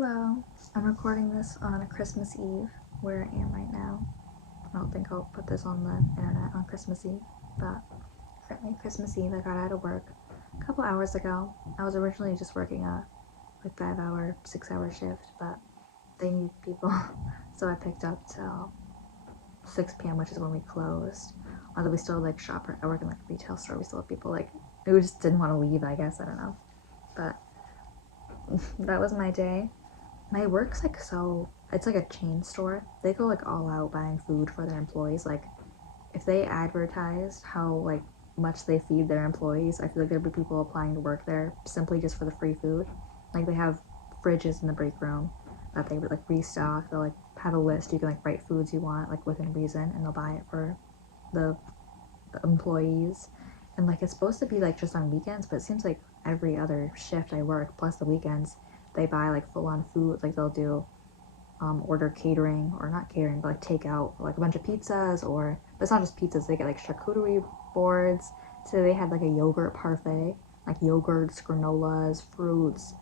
Hello, I'm recording this on Christmas Eve, where I am right now. I don't think I'll put this on the internet on Christmas Eve, but currently Christmas Eve I got out of work a couple hours ago. I was originally just working a 5 hour, 6 hour shift, but they need people, so I picked up till 6 p.m., which is when we closed. Although we still shop, I work in a retail store, we still have people who just didn't want to leave, I guess, I don't know. But that was my day. My work's it's like a chain store. They go all out buying food for their employees. If they advertised how much they feed their employees, I feel like there'd be people applying to work there simply just for the free food. They have fridges in the break room that they would restock. They'll have a list. You can write foods you want within reason, and they'll buy it for the employees. And it's supposed to be just on weekends, but it seems like every other shift I work plus the weekends they buy full on food. They'll do order catering, or not catering, but takeout, a bunch of pizzas, but it's not just pizzas. They get charcuterie boards. So they had a yogurt parfait, yogurts, granolas, fruits,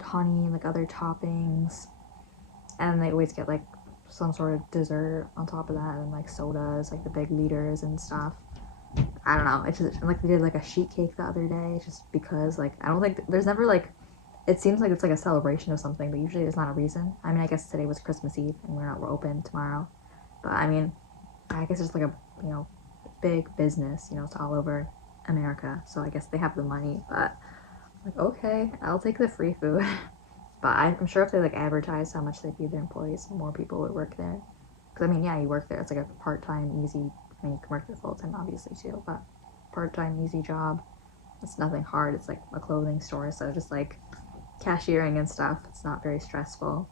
honey, other toppings, and they always get some sort of dessert on top of that, and sodas, the big liters and stuff. I don't know. It's just we did a sheet cake the other day, just because I don't think there's never it seems like it's a celebration of something, but usually there's not a reason. I mean, I guess today was Christmas Eve and we're open tomorrow, but I mean, I guess it's a big business. It's all over America, so I guess they have the money. But okay, I'll take the free food. But I'm sure if they advertise how much they feed their employees, more people would work there. Because I mean, yeah, you work there. It's a part-time, easy. I mean, you can work there full-time, obviously too, but part-time, easy job. It's nothing hard. It's a clothing store, so just cashiering and stuff. It's not very stressful.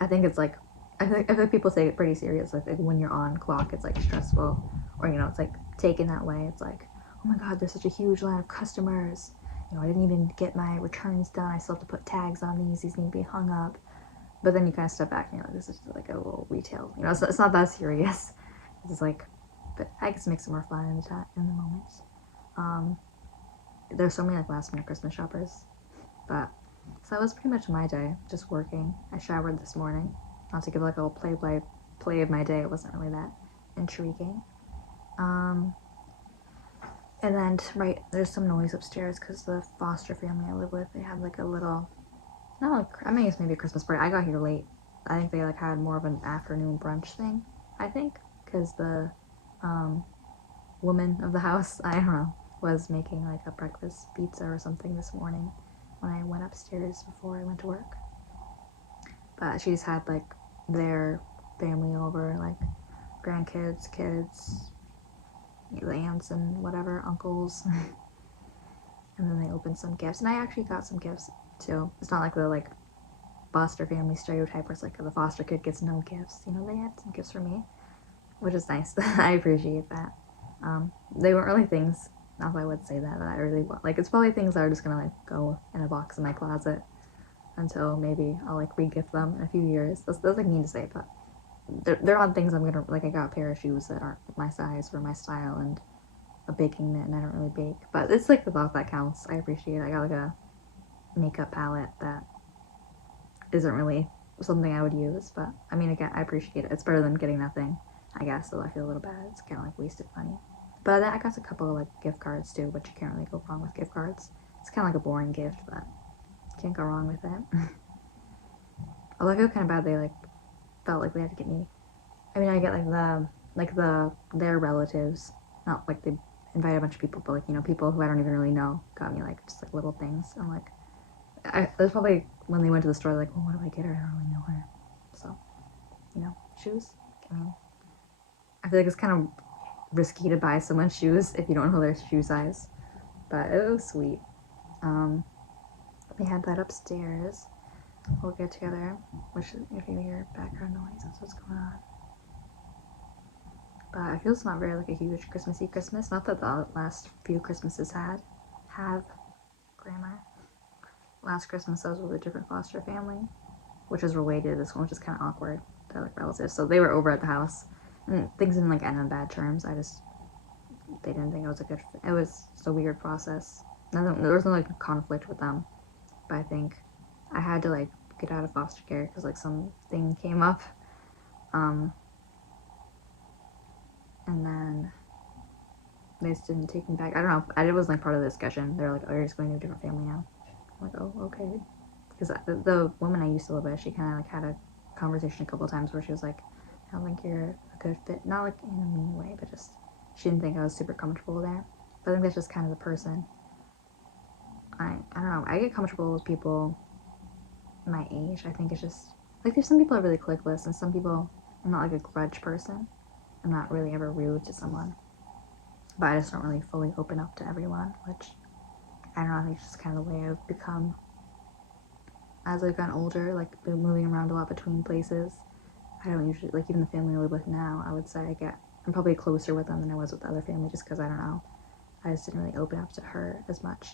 I think it's I think people take it pretty serious. When you're on clock, it's stressful, or it's taken that way. It's oh my god, there's such a huge line of customers. I didn't even get my returns done. I still have to put tags on these. These need to be hung up. But then you kind of step back and you're this is a little retail. It's not that serious. It's just but I guess it makes it more fun in the moments. There's so many last minute Christmas shoppers. But so that was pretty much my day, just working. I showered this morning. Not to give a little play of my day. It wasn't really that intriguing. And then there's some noise upstairs because the foster family I live with, they had a little, no, I mean it's maybe a Christmas party. I got here late. I think they had more of an afternoon brunch thing. I think because the woman of the house, I don't know, was making a breakfast pizza or something this morning when I went upstairs before I went to work. But she just had their family over, grandkids, kids, the aunts and whatever, uncles. And then they opened some gifts, and I actually got some gifts too. It's not the foster family stereotype where it's the foster kid gets no gifts. They had some gifts for me, which is nice. I appreciate that. They weren't really things, not that I would say that I really want. It's probably things that are just gonna go in a box in my closet until maybe I'll re-gift them in a few years. That's mean to say, but they're on things I'm gonna I got a pair of shoes that aren't my size or my style, and a baking mitt, and I don't really bake, but it's the thought that counts. I appreciate it. I got a makeup palette that isn't really something I would use, but I mean, again, I appreciate it. It's better than getting nothing, I guess, so I feel a little bad. It's kind of wasted money. But I got a couple of gift cards too, which you can't really go wrong with gift cards. It's kind of a boring gift, but you can't go wrong with it. Although I feel kind of bad they felt they had to get me. I mean, I get their relatives, not they invite a bunch of people, but people who I don't even really know got me just little things. I'm it was probably when they went to the store, well, what do I get her? I don't really know her. So, shoes. I mean, I feel it's kind of risky to buy someone shoes if you don't know their shoe size, but it was sweet. They had that upstairs. We'll get together, which if you hear background noise, that's what's going on. But I feel it's not very a huge Christmassy Christmas. Not that the last few Christmases have grammar. Last Christmas I was with a different foster family, which is related to this one, which is kind of awkward. They're relatives, so they were over at the house, and things didn't end on bad terms. They didn't think it was a good fit. It was just a weird process. There was no conflict with them, but I think I had to get out of foster care because like something came up. And then they just didn't take me back. I don't know. It wasn't like part of the discussion. They're like, "Oh, you're just going to a different family now." I'm like, "Oh, okay." Because the woman I used to live with, she kind of like had a conversation a couple times where she was like, "I don't think you're a good fit." Not like in a mean way, but just she didn't think I was super comfortable there. But I think that's just kind of the person. I don't know. I get comfortable with people my age. I think it's just like there's some people I really click with, and some people I'm not like a grudge person. I'm not really ever rude to someone, but I just don't really fully open up to everyone, which I don't know. I think it's just kind of the way I've become as I've gotten older. Like moving around a lot between places. I don't usually like even the family I live with now. I would say I'm probably closer with them than I was with the other family, just because I don't know. I just didn't really open up to her as much,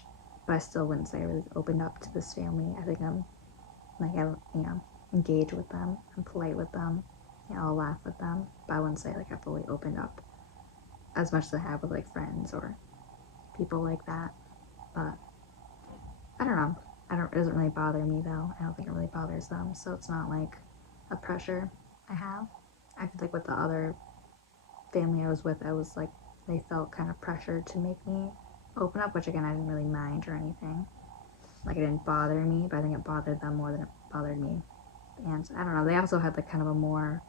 but I still wouldn't say I really opened up to this family. I think I'm like engage with them. I'm polite with them. I'll laugh with them, but I wouldn't say like I fully opened up as much as I have with like friends or people like that. But I don't know. It doesn't really bother me though. I don't think it really bothers them, so it's not like a pressure I have. I feel like with the other family I was with, I was like they felt kind of pressured to make me open up, which again I didn't really mind or anything. Like it didn't bother me, but I think it bothered them more than it bothered me. And I don't know. They also had like kind of a more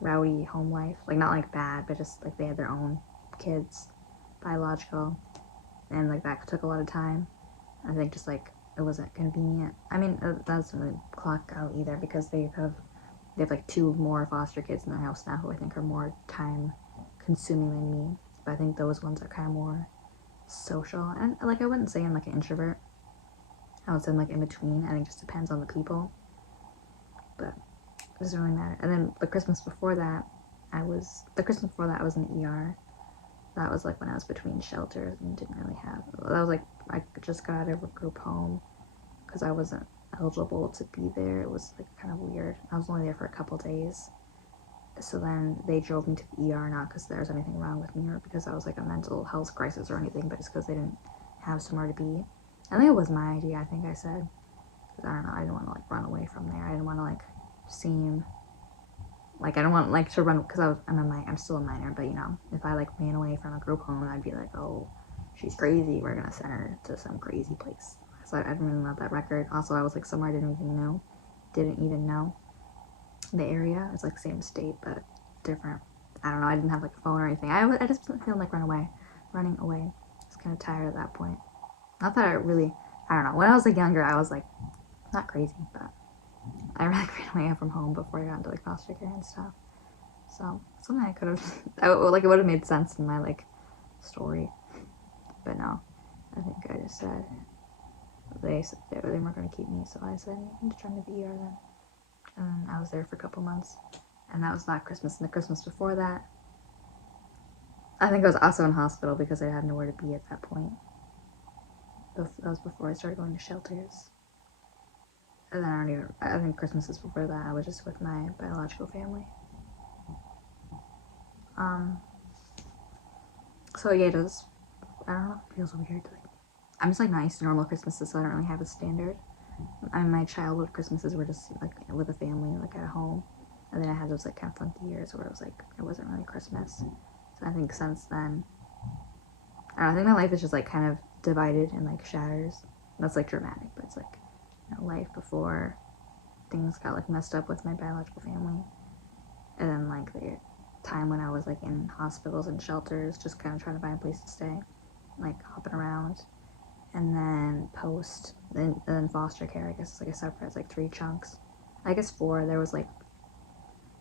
rowdy home life, like not like bad, but just like they had their own kids, biological, and like that took a lot of time. I think just like it wasn't convenient. I mean, that doesn't really clock out either because they have like two more foster kids in their house now who I think are more time consuming than me. But I think those ones are kind of more social, and like I wouldn't say I'm like an introvert. I would say I'm like in between. I think it just depends on the people, but it doesn't really matter. And then the Christmas before that, I was in the ER. That was like when I was between shelters and didn't really have. That was like I just got out of a group home because I wasn't eligible to be there. It was like kind of weird. I was only there for a couple days. So then they drove me to the ER, not because there was anything wrong with me or because I was like a mental health crisis or anything, but just because they didn't have somewhere to be. I think it was my idea. I think I said, because I don't know, I didn't want to like run away from there. I didn't want to like seem like I don't want like to run because I'm still a minor, but if I like ran away from a group home, I'd be like, oh, she's crazy. We're gonna send her to some crazy place. So I didn't really want that record. Also, I was like somewhere I didn't even know the area. It's like same state but different. I don't know. I didn't have like a phone or anything. I just didn't feel like running away. I was kind of tired at that point. Not that I don't know. When I was like younger, I was like not crazy, but I really ran away from home before I got into like foster care and stuff. So something I could have, like it would have made sense in my like story, but no. I think I just said they weren't going to keep me, so I said I'm just trying to be ER then. And I was there for a couple months, and that was not Christmas. And the Christmas before that, I think I was also in hospital because I had nowhere to be at that point. That was before I started going to shelters. And then I think Christmases before that, I was just with my biological family. So yeah, it does. I don't know. It feels weird. I'm just like nice normal Christmases, so I don't really have a standard. My childhood Christmases were just like with a family, like at home, and then I had those like kind of funky years where it was like it wasn't really Christmas. So I think since then, I think my life is just like kind of divided and like shatters. That's like dramatic, but it's like life before things got like messed up with my biological family, and then like the time when I was like in hospitals and shelters, just kind of trying to find a place to stay, like hopping around, and then then foster care. I guess it's like a separate, it's like 3 chunks. I guess 4. There was like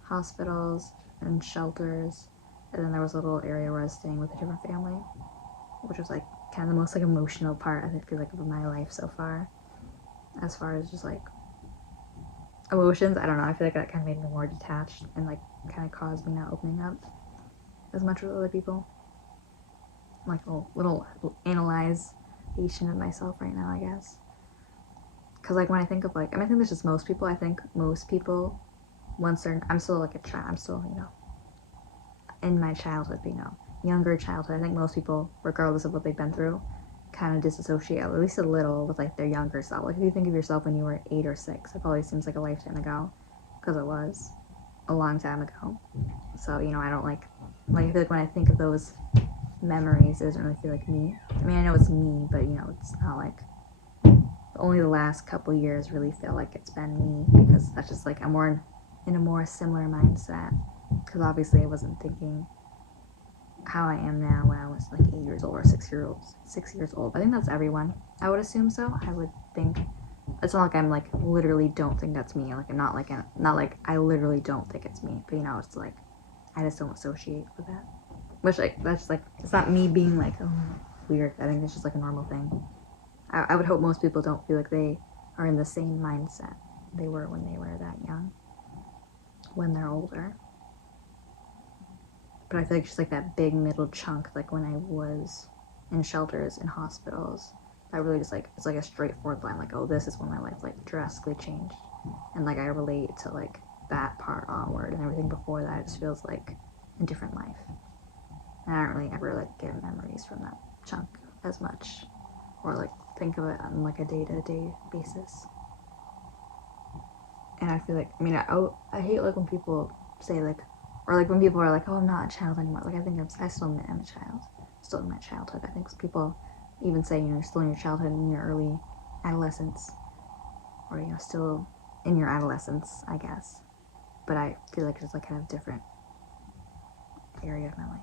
hospitals and shelters, and then there was a little area where I was staying with a different family, which was like kind of the most like emotional part I feel like of my life so far, as far as just like emotions. I don't know. I feel like that kind of made me more detached and like kind of caused me not opening up as much with other people. Like a little analyzation of myself right now, I guess. Because like when I think of like, I think this is most people. I think most people, once I'm still like a child. I'm still in my childhood, younger childhood. I think most people, regardless of what they've been through, kind of disassociate at least a little with like their younger self. Like if you think of yourself when you were 8 or 6, it probably seems like a lifetime ago, because it was a long time ago. So you know, I don't like I feel like when I think of those memories, it doesn't really feel like me. I mean, I know it's me, but you know, it's not like only the last couple years really feel like it's been me, because that's just like I'm more in a more similar mindset, because obviously I wasn't thinking how I am now when I was like 8 years old or 6 years old. 6 years old. I think that's everyone. I would assume so. I would think it's not like I'm like literally don't think that's me. Like I'm not like I literally don't think it's me. But you know, it's like I just don't associate with that. Which like that's like it's not me being like oh weird. I think it's just like a normal thing. I would hope most people don't feel like they are in the same mindset they were when they were that young. When they're older. But I feel like just like that big middle chunk, like when I was in shelters, in hospitals, that really just like it's like a straightforward line, like oh this is when my life like drastically changed, and like I relate to like that part onward, and everything before that just feels like a different life. And I don't really ever like get memories from that chunk as much, or like think of it on like a day-to-day basis. And I feel like I hate like when people say like or like when people are like, oh, I'm not a child anymore. Like I think I still am a child, still in my childhood. I think people even say, you know, you're still in your childhood, in your early adolescence, or you know, still in your adolescence, I guess. But I feel like it's like kind of different area of my life.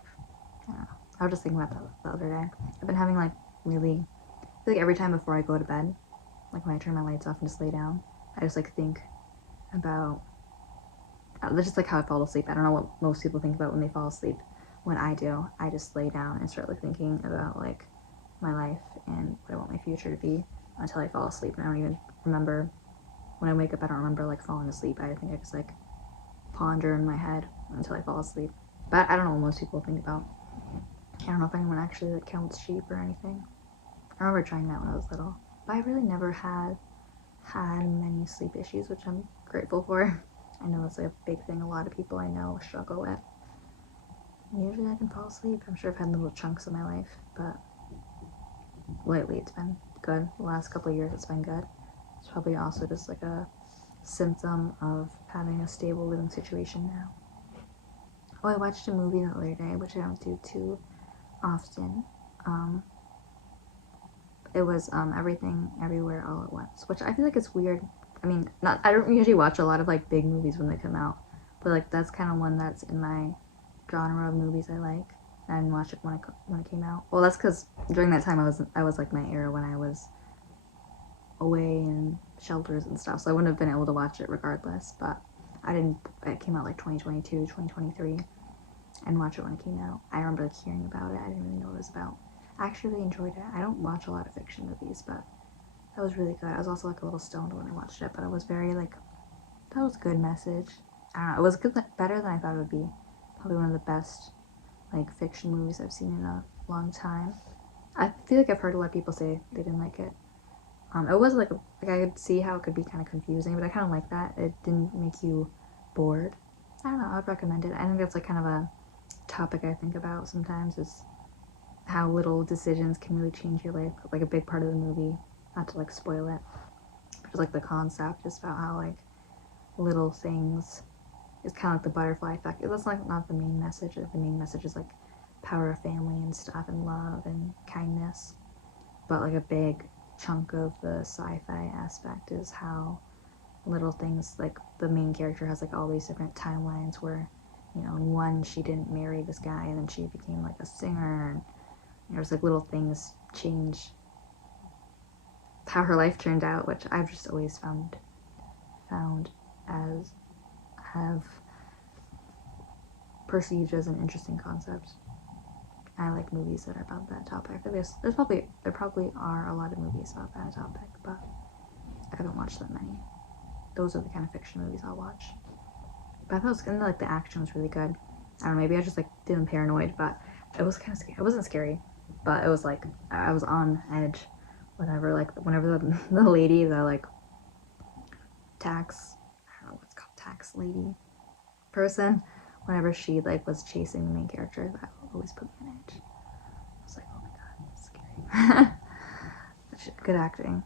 I don't know. I was just thinking about that the other day. I've been having like really, I feel like every time before I go to bed, like when I turn my lights off and just lay down, I just like think about that's just like how I fall asleep. I don't know what most people think about when they fall asleep. When I do, I just lay down and start like thinking about like my life and what I want my future to be until I fall asleep. And I don't even remember when I wake up. I don't remember like falling asleep. I think I just like ponder in my head until I fall asleep. But I don't know what most people think about. I don't know if anyone actually like counts sheep or anything. I remember trying that when I was little, but I really never had many sleep issues, which I'm grateful for. I know it's like a big thing a lot of people I know struggle with. And usually I can fall asleep. I'm sure I've had little chunks of my life, but lately it's been good. The last couple of years it's been good. It's probably also just like a symptom of having a stable living situation now. Oh, I watched a movie the other day, which I don't do too often. It was Everything Everywhere All at Once, which I feel like it's weird. I mean, not I don't usually watch a lot of like big movies when they come out, but like that's kind of one that's in my genre of movies I like. I didn't watch it when it came out. Well, that's because during that time I was like my era when I was away in shelters and stuff, so I wouldn't have been able to watch it regardless. But I didn't. It came out like 2022, 2023, and watch it when it came out. I remember like hearing about it. I didn't really know what it was about. I actually really enjoyed it. I don't watch a lot of fiction movies, but that was really good. I was also like a little stoned when I watched it, but it was very like that was a good message. I don't know. It was good, better than I thought it would be. Probably one of the best like fiction movies I've seen in a long time. I feel like I've heard a lot of people say they didn't like it. It was like I could see how it could be kind of confusing, but I kind of like that. It didn't make you bored. I don't know. I'd recommend it. I think that's like kind of a topic I think about sometimes is how little decisions can really change your life. Like a big part of the movie, not to like spoil it, but just like the concept, just about how like little things is kind of like the butterfly effect. That's like not the main message. The main message is like power of family and stuff and love and kindness. But like a big chunk of the sci-fi aspect is how little things like the main character has like all these different timelines where, you know, in one she didn't marry this guy and then she became like a singer and there's like little things change how her life turned out, which I've just always found as have perceived as an interesting concept. I like movies that are about that topic. There probably are a lot of movies about that topic, but I haven't watched that many. Those are the kind of fiction movies I'll watch. But I thought it was kind of like the action was really good. I don't know, maybe I was just like feeling paranoid, but it was kind of scary. It wasn't scary, but it was like I was on edge. Whenever the lady, the like tax, I don't know what's called, tax lady person, whenever she like was chasing the main character, that always put me on edge. I was like, oh my god, that's scary. good acting.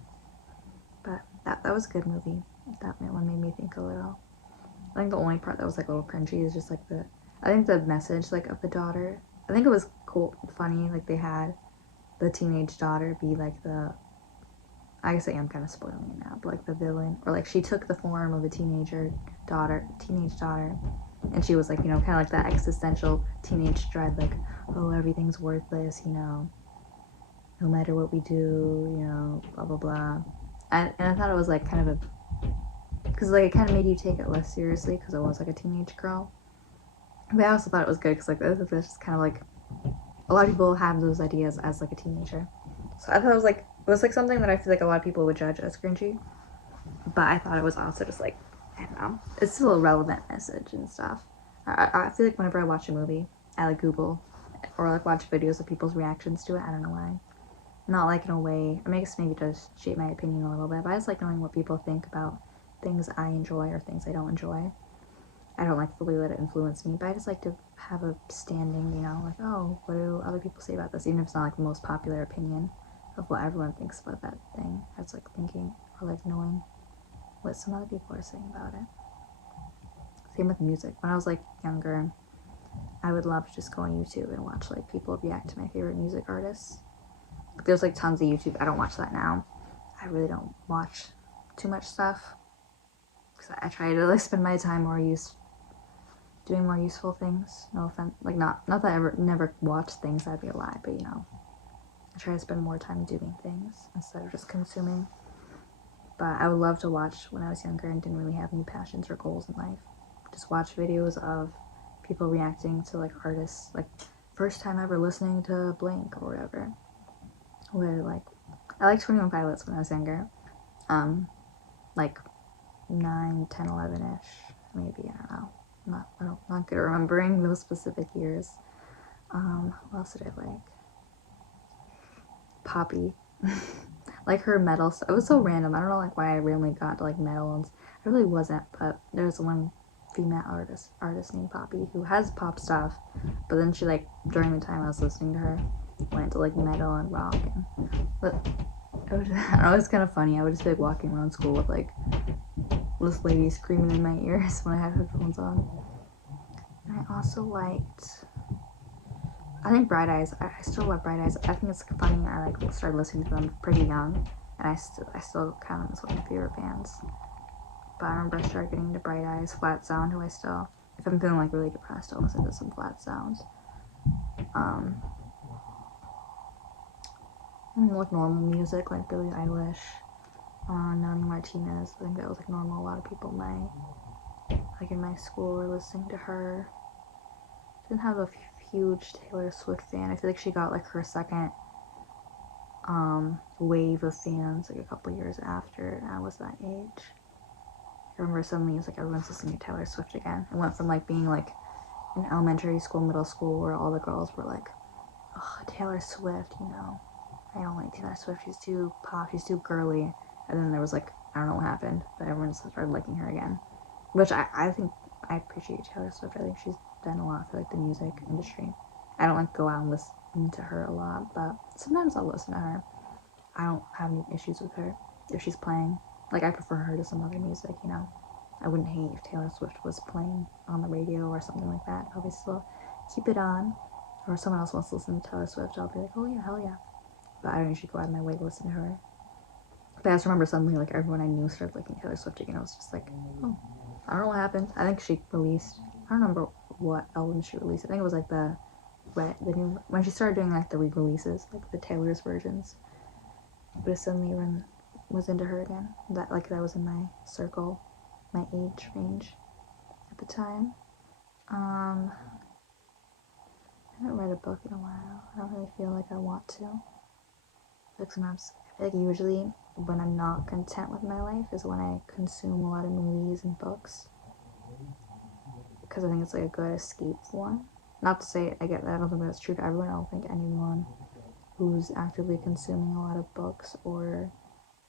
But that was a good movie. That one made me think a little. I think the only part that was like a little cringy is just like I think the message like of the daughter. I think it was cool, funny. Like they had the teenage daughter be like I guess I am kind of spoiling it now, but like the villain, or like she took the form of a teenage daughter, and she was like, kind of like that existential teenage dread, like, oh, everything's worthless, no matter what we do, blah blah blah. And I thought it was like kind of because like it kind of made you take it less seriously because it was like a teenage girl. But I also thought it was good because like that's just kind of like a lot of people have those ideas as like a teenager. So I thought it was like something that I feel like a lot of people would judge as cringy. But I thought it was also just like, I don't know, it's still a relevant message and stuff. I feel like whenever I watch a movie, I like Google or like watch videos of people's reactions to it. I don't know why. Not like in a way, I guess maybe it does shape my opinion a little bit, but I just like knowing what people think about things I enjoy or things I don't enjoy. I don't like fully let it influence me, but I just like to have a standing, like, oh, what do other people say about this? Even if it's not like the most popular opinion of what everyone thinks about that thing. I was like thinking or like knowing what some other people are saying about it. Same with music. When I was like younger, I would love to just go on YouTube and watch like people react to my favorite music artists. There's like tons of YouTube. I don't watch that now. I really don't watch too much stuff because I try to like spend my time doing more useful things. No offense, like not that I never watched things, that'd be a lie, but I try to spend more time doing things instead of just consuming. But I would love to watch when I was younger and didn't really have any passions or goals in life. Just watch videos of people reacting to like artists, like first time ever listening to blank or whatever. Where like I liked 21 Pilots when I was younger. Like 9, 10, 11-ish, maybe, I don't know. I'm not good at remembering those specific years. What else did I like? Poppy. Like her metal stuff. It was so random. I don't know like why I randomly got to like metal ones. I really wasn't, but there's one female artist named Poppy who has pop stuff, but then she like during the time I was listening to her went to like metal and rock but I don't know, it was kind of funny. I would just be like walking around school with like this lady screaming in my ears when I had headphones on. And I also liked, I think Bright Eyes. I still love Bright Eyes. I think it's funny. I like started listening to them pretty young, and I still count them as one of my favorite bands. But I remember I started getting into Bright Eyes, Flat Sound, who I still, if I'm feeling like really depressed, I'll listen to some Flat Sounds. Like normal music, like Billie Eilish, Melanie Martinez. I think that was like normal. A lot of people in my school were listening to her. Didn't have a huge Taylor Swift fan. I feel like she got like her second wave of fans like a couple years after I was that age. I remember suddenly it was like everyone's listening to Taylor Swift again. It went from like being like in elementary school, middle school, where all the girls were like, oh, Taylor Swift, I don't like Taylor Swift, she's too pop, she's too girly. And then there was like, I don't know what happened, but everyone started liking her again. Which I think I appreciate Taylor Swift. I think she's done a lot for like the music industry. I don't like go out and listen to her a lot, but sometimes I'll listen to her. I don't have any issues with her if she's playing. Like I prefer her to some other music, I wouldn't hate if Taylor Swift was playing on the radio or something like that. I'll still keep it on. Or if someone else wants to listen to Taylor Swift, I'll be like, oh yeah, hell yeah. But I don't usually go out of my way to listen to her. But I just remember suddenly like everyone I knew started liking Taylor Swift again. I was just like, oh, I don't know what happened. I think she released, I don't remember what album she released. I think it was like the new, when she started doing like the re-releases, like the Taylor's versions. But suddenly everyone was into her again. That was in my circle, my age range at the time. I haven't read a book in a while. I don't really feel like I want to. Like sometimes, I feel like usually when I'm not content with my life is when I consume a lot of movies and books. Because I think it's like a good escape one. Not to say, I don't think that's true to everyone. I don't think anyone who's actively consuming a lot of books or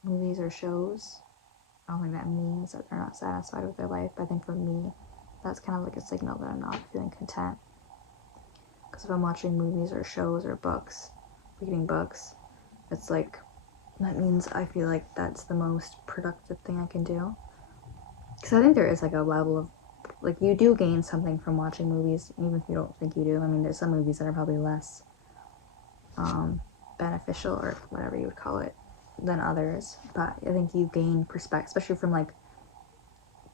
movies or shows, I don't think that means that they're not satisfied with their life. But I think for me, that's kind of like a signal that I'm not feeling content. Because if I'm watching movies or shows or books, reading books, it's like that means I feel like that's the most productive thing I can do. Because I think there is like a level of, like, you do gain something from watching movies, even if you don't think you do. I mean, there's some movies that are probably less beneficial, or whatever you would call it, than others. But I think you gain perspective, especially from like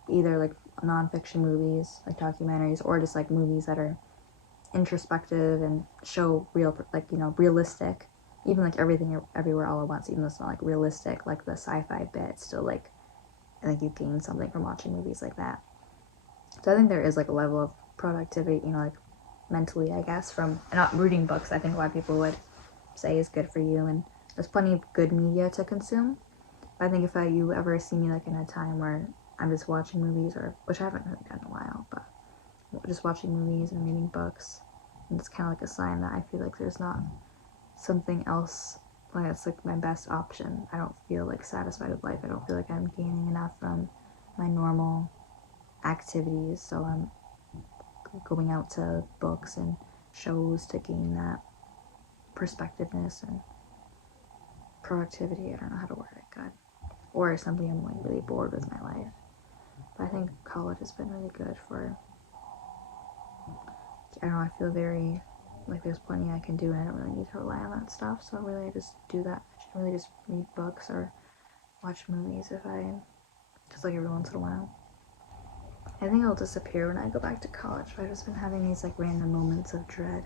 either like nonfiction movies, like documentaries, or just like movies that are introspective and show real, like, you know, realistic. Even like Everything Everywhere All at Once, even though it's not like realistic, like the sci-fi bit, still like I think you gain something from watching movies like that. So I think there is like a level of productivity, you know, like mentally, I guess, from not reading books. I think a lot of people would say is good for you, and there's plenty of good media to consume. But I think if you ever see me like in a time where I'm just watching movies, or which I haven't really done in a while, but just watching movies and reading books, and it's kind of like a sign that I feel like there's not something else, like it's like my best option. I don't feel like satisfied with life. I don't feel like I'm gaining enough from my normal activities, so I'm going out to books and shows to gain that perspectiveness and productivity. I don't know how to word it good. Or simply I'm like really bored with my life. But I think college has been really good for, I don't know, I feel very like there's plenty I can do and I don't really need to rely on that stuff. So really I just do that. I really just read books or watch movies if I, just like every once in a while. I think I'll disappear when I go back to college. But I've just been having these like random moments of dread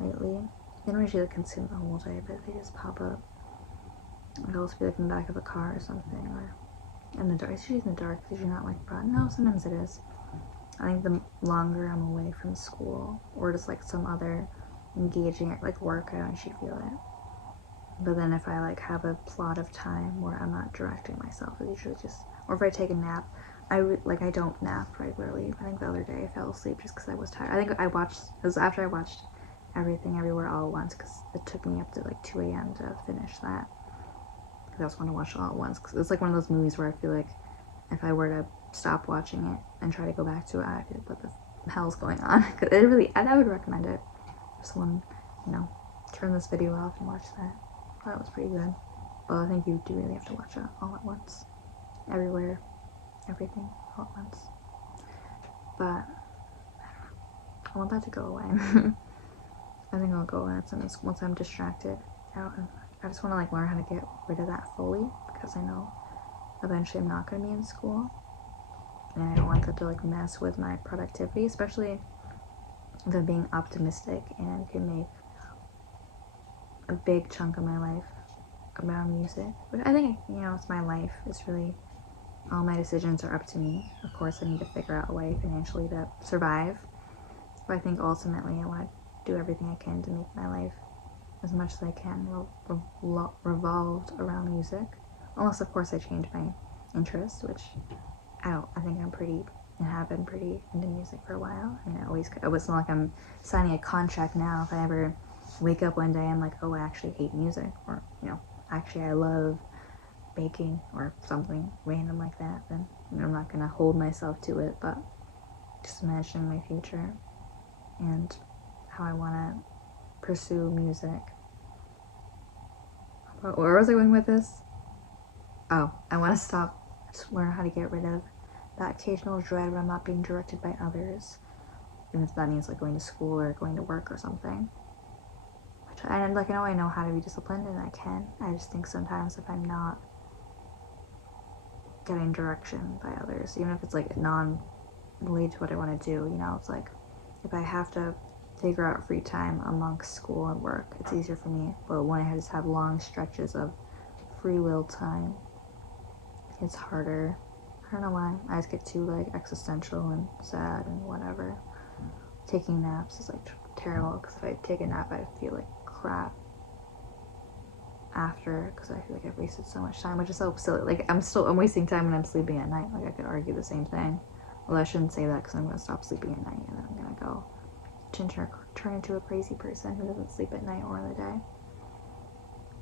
lately. They don't usually like consume the whole day, but they just pop up. I'll also be like in the back of a car or something, or in the dark. It's usually in the dark because you're not like broad. No, sometimes it is. I think the longer I'm away from school or just like some other engaging like work, I don't actually feel it. But then if I like have a plot of time where I'm not directing myself, it's usually just, or if I take a nap, I don't nap regularly. I think the other day I fell asleep just because I was tired. I think I watched, it was after I watched Everything Everywhere All at Once, because it took me up to like 2 a.m. to finish that. Because I just want to watch it all at once. Because it's like one of those movies where I feel like if I were to stop watching it and try to go back to it, I'd feel like what the hell's going on? Because it really, I would recommend it. If someone, you know, turn this video off and watch that. I thought it was pretty good. Well, I think you do really have to watch it all at once. Everywhere, everything, all at once. But I want that to go away. I think I'll go away once I'm distracted. I just want to like learn how to get rid of that fully, because I know eventually I'm not going to be in school, and I don't want that to like mess with my productivity, especially if I'm being optimistic and can make a big chunk of my life about music. But I think, you know, it's my life. It's really, all my decisions are up to me. Of course, I need to figure out a way financially to survive, but I think ultimately I want to do everything I can to make my life as much as I can revolved around music. Unless, of course, I change my interest, which I think I'm pretty, and have been pretty into music for a while. I mean, it was not like I'm signing a contract now. If I ever wake up one day I'm like, oh, I actually hate music, or, you know, actually I love baking or something random like that, then, you know, I'm not gonna hold myself to it. But just imagining my future and how I want to pursue music. Where was I going with this? Oh, I want to learn how to get rid of that occasional dread when I'm not being directed by others, even if that means like going to school or going to work or something. And like, I know how to be disciplined, and I can. I just think sometimes if I'm not getting direction by others, even if it's like non-related to what I want to do, you know, it's like if I have to figure out free time amongst school and work, it's easier for me. But when I just have long stretches of free will time, it's harder. I don't know why. I just get too like existential and sad and whatever. Taking naps is like terrible, because if I take a nap I feel like crap after, because I feel like I've wasted so much time, which is so silly. Like I'm wasting time when I'm sleeping at night. Like I could argue the same thing. Well, I shouldn't say that, because I'm gonna stop sleeping at night and then I'm gonna go turn into a crazy person who doesn't sleep at night or in the day.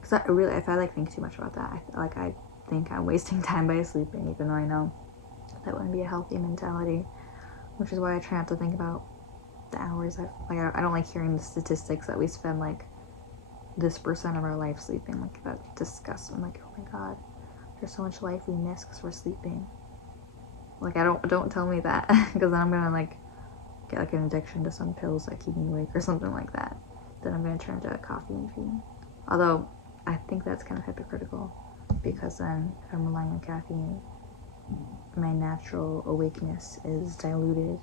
Because if I like think too much about that, I think I'm wasting time by sleeping, even though I know that wouldn't be a healthy mentality. Which is why I try not to think about the hours I don't like hearing the statistics that we spend like this percent of our life sleeping. Like, that disgusts. I'm like, oh my god, there's so much life we miss because we're sleeping. Like, don't tell me that, because then I'm gonna like get like an addiction to some pills that keep me awake or something like that. Then I'm gonna turn to a coffee and fiend. Although I think that's kind of hypocritical, because then if I'm relying on caffeine, my natural awakeness is diluted,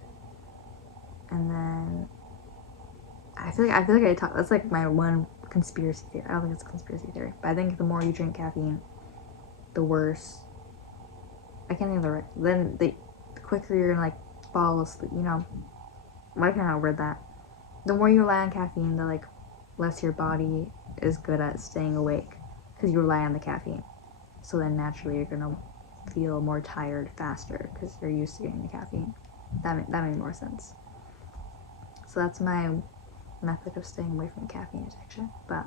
and then I feel like I talk. That's like my one conspiracy theory. I don't think it's a conspiracy theory, but I think the more you drink caffeine, the worse. I can't think of the right. Then the quicker you're gonna like fall asleep. You know, why can't I word that? The more you rely on caffeine, the like less your body is good at staying awake, because you rely on the caffeine. So then naturally you're gonna feel more tired faster because you're used to getting the caffeine. That made more sense. So that's my method of staying away from caffeine addiction. But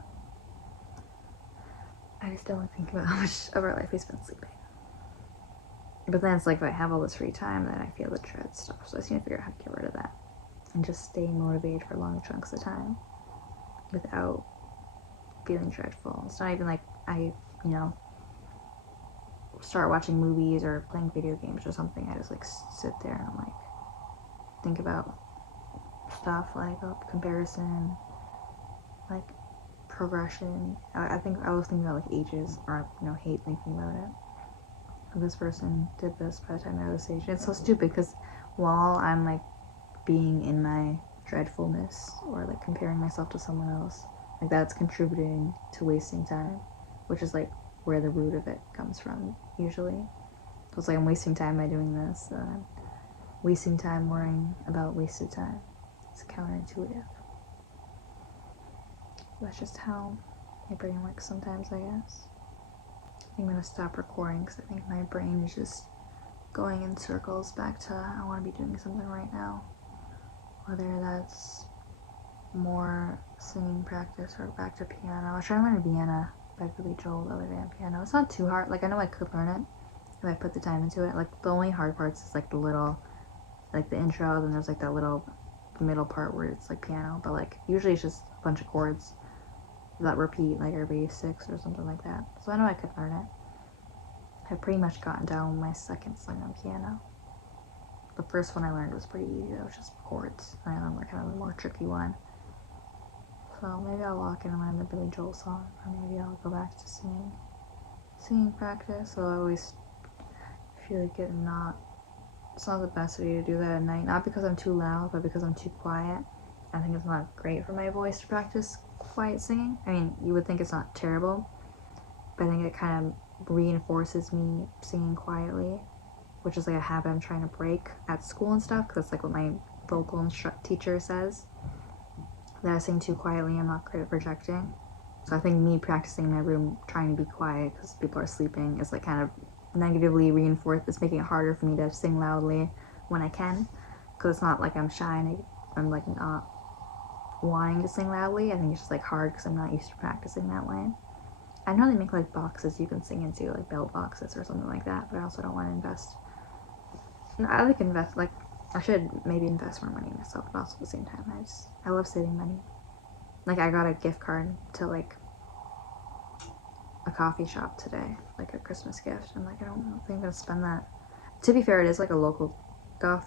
I just don't think about how much of our life we spend sleeping. But then it's like, if I have all this free time, then I feel the dread stuff. So I just need to figure out how to get rid of that and just stay motivated for long chunks of time without feeling dreadful. It's not even like I, start watching movies or playing video games or something. I just like sit there and I'm like think about stuff like comparison, like progression. I think I was thinking about like ages, or hate thinking about it. This person did this by the time I was this age. It's so stupid because while I'm like being in my dreadfulness or like comparing myself to someone else, like that's contributing to wasting time, which is like where the root of it comes from usually. So it's like I'm wasting time by doing this, I'm wasting time worrying about wasted time. It's counterintuitive. That's just how my brain works sometimes, I guess. I'm gonna stop recording because I think my brain is just going in circles back to I want to be doing something right now. Whether that's more singing practice or back to piano. I was trying to learn Vienna by Billy Joel the other day on piano. It's not too hard. Like, I know I could learn it if I put the time into it. Like, the only hard parts is like the little, like the intro, then there's like that little middle part where it's like piano. But like usually it's just a bunch of chords that repeat like every 6 or something like that. So I know I could learn it. I've pretty much gotten down my second song on piano. The first one I learned was pretty easy. It was just chords. And I learned kind of a more tricky one. So maybe I'll lock in and learn the Billy Joel song, or maybe I'll go back to singing practice. So I always feel like it's not the best idea to do that at night. Not because I'm too loud, but because I'm too quiet. I think it's not great for my voice to practice quiet singing. I mean, you would think it's not terrible, but I think it kind of reinforces me singing quietly, which is like a habit I'm trying to break at school and stuff, because that's like what my vocal teacher says, that I sing too quietly, I'm not great at projecting. So I think me practicing in my room trying to be quiet because people are sleeping is like kind of negatively reinforced. It's making it harder for me to sing loudly when I can, because it's not like I'm shy and I'm like not wanting to sing loudly. I think it's just like hard because I'm not used to practicing that way. I know they make like boxes you can sing into, like belt boxes or something like that, but I also don't want to invest. I like invest, like I should maybe invest more money in myself, but also at the same time I love saving money. Like, I got a gift card to like a coffee shop today, like a Christmas gift. I'm like, I don't think I'm gonna spend that. To be fair, it is like a local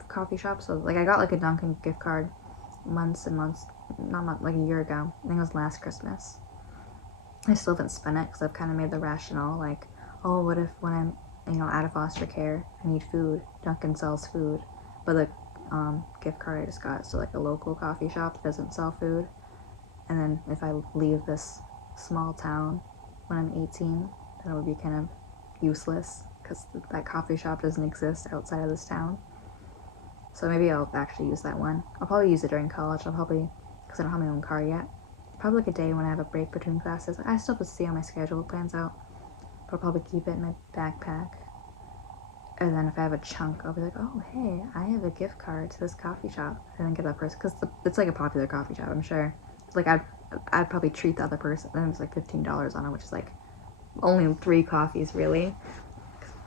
coffee shop, so like I got like a Dunkin' gift card months and months, like a year ago. I think it was last Christmas. I still haven't spent it because I've kind of made the rationale like, oh, what if when I'm out of foster care, I need food. Dunkin' sells food, but the gift card I just got, so like a local coffee shop that doesn't sell food. And then if I leave this small town when I'm 18, then it would be kind of useless because that coffee shop doesn't exist outside of this town. So maybe I'll actually use that one. I'll probably use it during college. Because I don't have my own car yet. Probably like a day when I have a break between classes. I still have to see how my schedule plans out. But I'll probably keep it in my backpack. And then if I have a chunk, I'll be like, oh, hey, I have a gift card to this coffee shop. And then give that person, because it's like a popular coffee shop, I'm sure. Like, I'd probably treat the other person. Then it's like $15 on it, which is like only 3 coffees, really.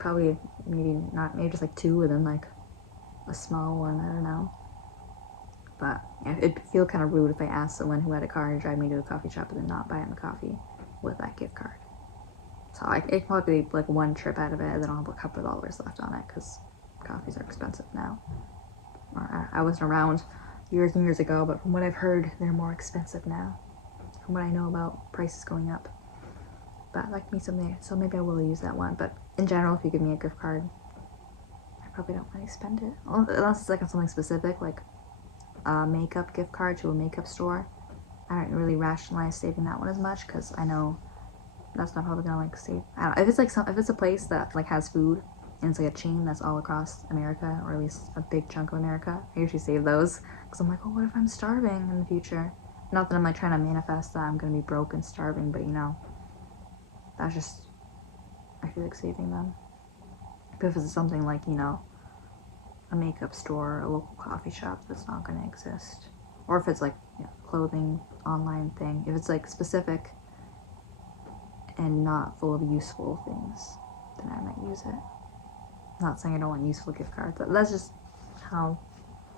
Probably maybe just like 2, and then like a small one, I don't know. But yeah, it'd feel kind of rude if I asked someone who had a car to drive me to a coffee shop and then not buy them a coffee with that gift card. So it probably be like one trip out of it, and then I'll have a couple of dollars left on it because coffees are expensive now. Or I wasn't around years and years ago, but from what I've heard, they're more expensive now. From what I know about prices going up. But like me someday, so maybe I will use that one. But in general, if you give me a gift card, I probably don't really spend it. Unless it's like on something specific, like a makeup gift card to a makeup store. I don't really rationalize saving that one as much because I know that's not probably gonna like save. I don't know. If it's like if it's a place that like has food and it's like a chain that's all across America, or at least a big chunk of America, I usually save those because I'm like, oh, what if I'm starving in the future? Not that I'm like trying to manifest that I'm gonna be broke and starving, but you know, that's just, I feel like saving them. But if it's something like, you know, a makeup store, a local coffee shop that's not gonna exist, or if it's like, you know, clothing online thing, if it's like specific and not full of useful things, then I might use it. I'm not saying I don't want useful gift cards. That's just how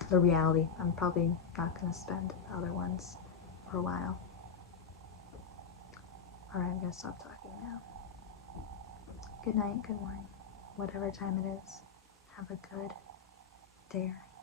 the reality. I'm probably not gonna spend the other ones for a while. Alright, I'm gonna stop talking now. Good night, good morning, whatever time it is. Have a good day or night.